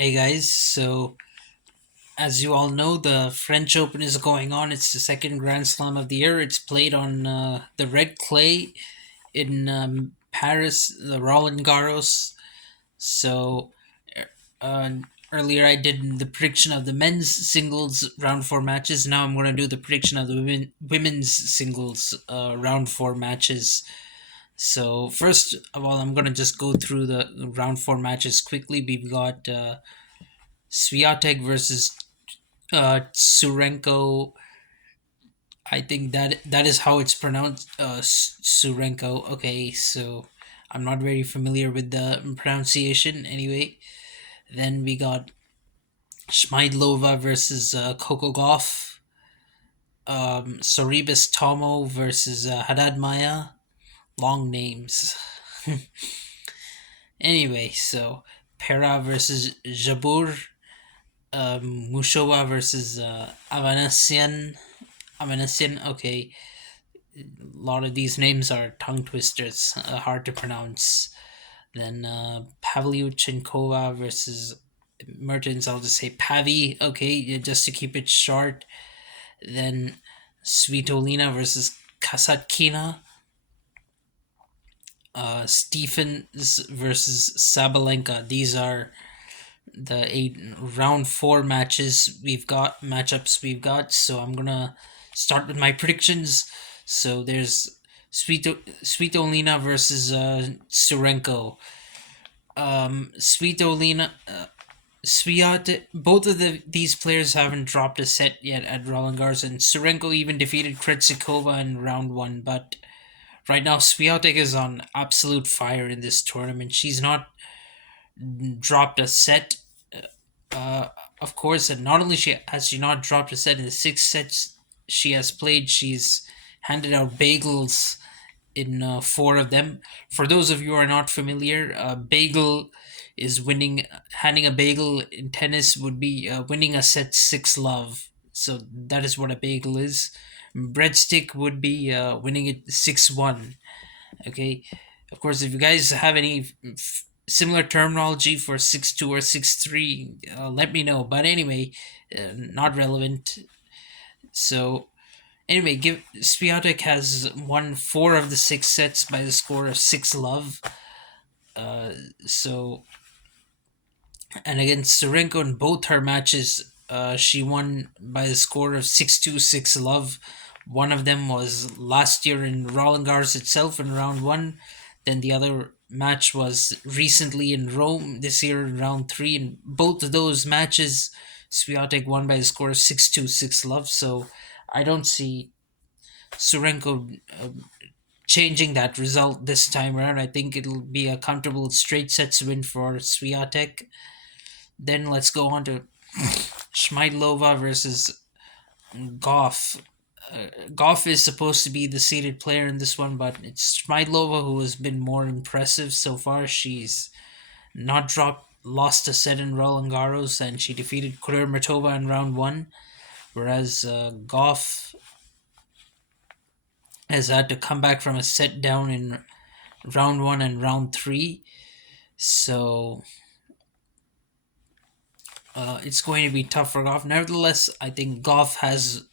Hey guys, so as you all know, the French Open is going on. It's the second Grand Slam of the year. It's played on the red clay in Paris, the Roland Garros. So uh, earlier I did the prediction of the men's singles round four matches. Now I'm going to do the prediction of the women's singles round four matches. So first of all, I'm going to just go through the round four matches quickly. We've got Swiatek versus Surenko. I think that is how it's pronounced. Surenko. Okay, so I'm not very familiar with the pronunciation. Anyway, then we got Schmeidlova versus Coco Gauff. Soribus Tomo versus Haddad Maya. Long names. Anyway, so Pera versus Jabur. Mushova versus Avanesian. Avanesian. Okay, a lot of these names are tongue twisters, hard to pronounce. Then Pavlyuchenkova versus Mertens. I'll just say Pavi. Okay, yeah, just to keep it short. Then Svitolina versus Kasatkina. Stephens versus Sabalenka. These are the eight round four matchups we've got. So I'm gonna start with my predictions. So there's Svitolina versus Surenko. Svitolina, Sviat. Both of these players haven't dropped a set yet at Roland Garros, and Surenko even defeated Krejcikova in round one. But right now, Swiatek is on absolute fire in this tournament. She's not dropped a set. Uh, of course, and not only she not dropped a set in the six sets she has played, she's handed out bagels in four of them. For those of you who are not familiar, bagel is winning. Handing a bagel in tennis would be winning a set 6-love. So that is what a bagel is. Breadstick would be winning it 6-1. Okay, of course, if you guys have any similar terminology for 6-2 or 6-3, let me know. But anyway, not relevant. So anyway, give Swiatek has won four of the six sets by the score of 6-love. So and against Serenko in both her matches, she won by the score of 6-2, 6-love. One of them was last year in Roland Garros itself in round one. Then the other match was recently in Rome this year in round three. And both of those matches, Swiatek won by the score of 6-2, 6-love. So I don't see Surenko changing that result this time around. I think it'll be a comfortable straight sets win for Swiatek. Then let's go on to Schmeidlova versus Goff. Goff is supposed to be the seeded player in this one, but it's Schmeidlova who has been more impressive so far. She's not lost a set in Roland Garros, and she defeated Kudermetova in round one, whereas Goff has had to come back from a set down in round one and round three. So it's going to be tough for Goff. Nevertheless, I think Goff has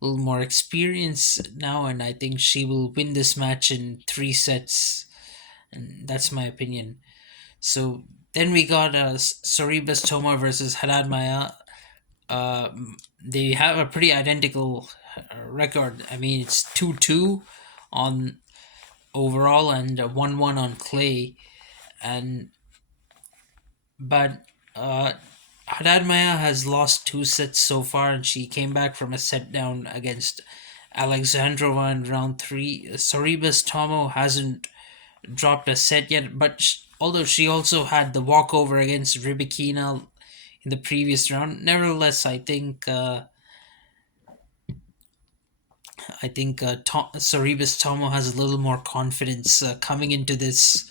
a little more experience now, and I think she will win this match in three sets. And that's my opinion. So then we got Soribas Toma versus Haddad Maya. Uh, they have a pretty identical record. I mean, it's 2-2 on overall and 1-1 on clay. And but Haddad Maya has lost two sets so far, and she came back from a set down against Alexandrova in round three. Soribas Tomo hasn't dropped a set yet, but although she also had the walkover against Rybakina in the previous round, nevertheless, I think Soribas Tomo has a little more confidence coming into this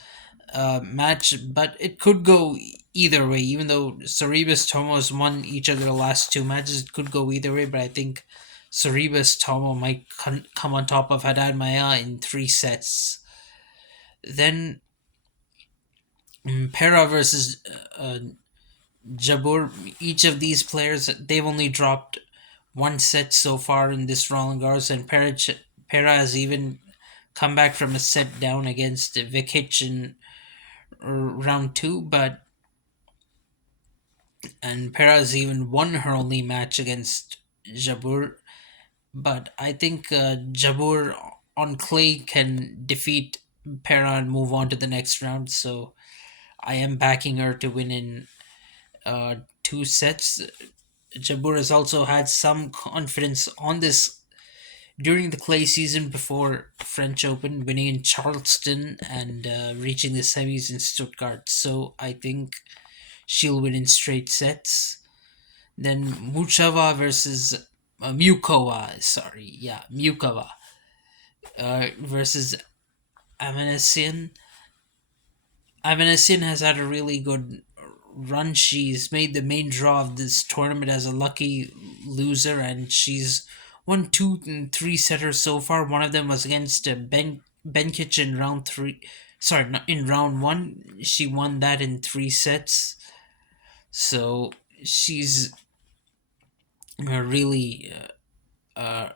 match, but it could go either way. Even though Soribas Tomo has won each of their last two matches, it could go either way. But I think Soribas Tomo might come on top of Haddad Maya in three sets. Then Pera versus Jabur, each of these players, they've only dropped one set so far in this Roland Garros, and Pera has even come back from a set down against Vikic in round two, but and Pera has even won her only match against Jabur. But I think Jabur on clay can defeat Pera and move on to the next round. So I am backing her to win in two sets. Jabur has also had some confidence on this during the clay season before French Open, winning in Charleston and reaching the semis in Stuttgart. So I think she'll win in straight sets. Then Muchava versus Mukova, sorry, yeah, Mukova versus Amanasian. Avanesian has had a really good run. She's made the main draw of this tournament as a lucky loser, and she's won two and three setters so far. One of them was against Benkic in round three. Sorry, not in round one. She won that in three sets. So she's really uh,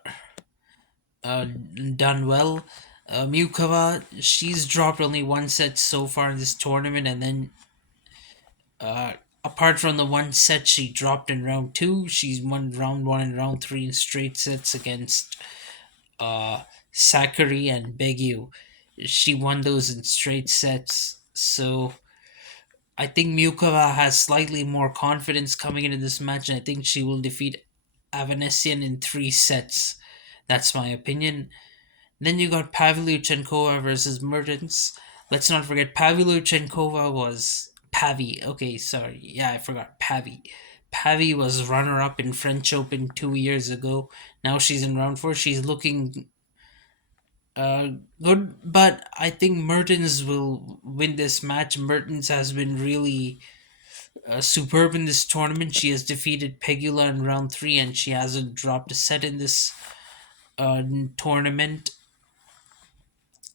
done well. Mukova, she's dropped only one set so far in this tournament, and then Uh, apart from the one set she dropped in round two, she's won round one and round three in straight sets against Sakari and Begyu. She won those in straight sets. So I think Mukova has slightly more confidence coming into this match, and I think she will defeat Avanesian in three sets. That's my opinion. Then you got Pavlyuchenkova versus Mertens. Let's not forget Pavlyuchenkova was Pavi. Okay, sorry. Yeah, I forgot Pavi. Pavi was runner up in French Open 2 years ago. Now she's in round four. She's looking uh, good, but I think Mertens will win this match. Mertens has been really superb in this tournament. She has defeated Pegula in round three, and she hasn't dropped a set in this uh, tournament.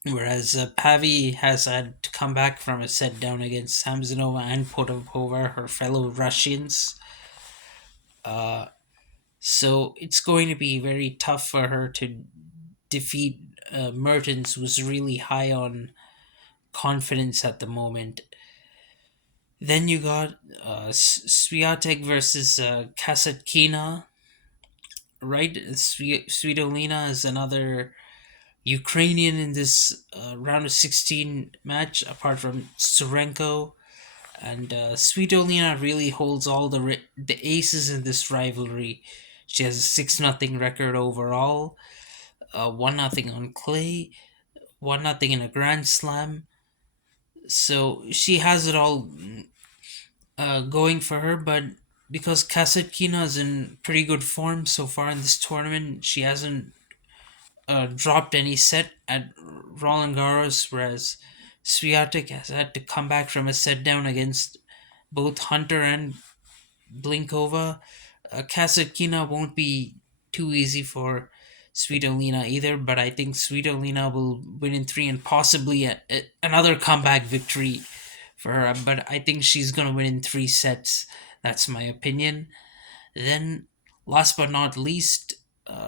Whereas Pavi has had to come back from a set down against Samsonova and Potapova, her fellow Russians. So it's going to be very tough for her to defeat Mertens, who's really high on confidence at the moment. Then you got Swiatek versus Kasatkina, right? Svitolina is another Ukrainian in this round of 16 match, apart from Surenko. And Svitolina really holds all the aces in this rivalry. She has a 6-0 record overall, 1-0 on clay, 1-0 in a Grand Slam. So she has it all going for her, but because Kasatkina is in pretty good form so far in this tournament, she hasn't dropped any set at Roland Garros, whereas Swiatek has had to come back from a set down against both Hunter and Blinkova. Kasatkina won't be too easy for Svitolina either, but I think Svitolina will win in three and possibly another comeback victory for her. But I think she's going to win in three sets. That's my opinion. Then, last but not least,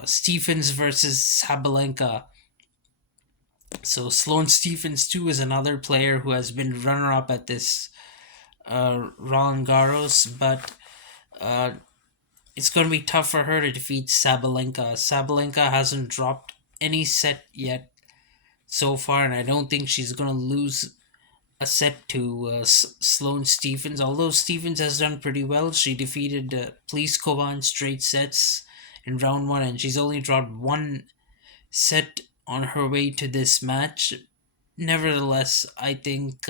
Stephens versus Sabalenka. So Sloane Stephens too is another player who has been runner up at this Roland Garros, but uh, it's going to be tough for her to defeat Sabalenka. Sabalenka hasn't dropped any set yet so far, and I don't think she's going to lose a set to Sloane Stephens. Although Stephens has done pretty well, she defeated Pliskova in straight sets in round one, and she's only dropped one set on her way to this match. Nevertheless, I think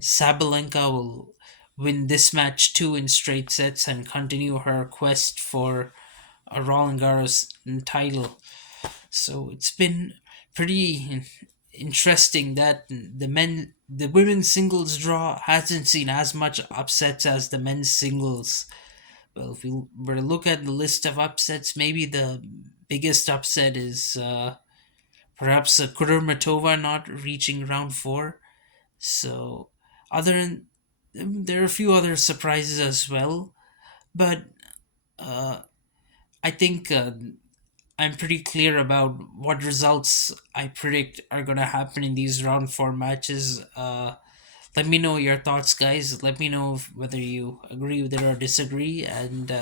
Sabalenka will win this match too in straight sets and continue her quest for a Roland Garros title. So it's been pretty interesting that the women's singles draw hasn't seen as much upsets as the men's singles. Well, if we were to look at the list of upsets, maybe the biggest upset is perhaps Kudermetova not reaching round four. So, other than There are a few other surprises as well, but uh, I think I'm pretty clear about what results I predict are going to happen in these round four matches. Let me know your thoughts, guys. Let me know whether you agree with it or disagree. And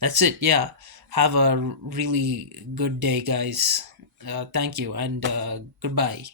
that's it. Yeah. Have a really good day, guys. Thank you and goodbye.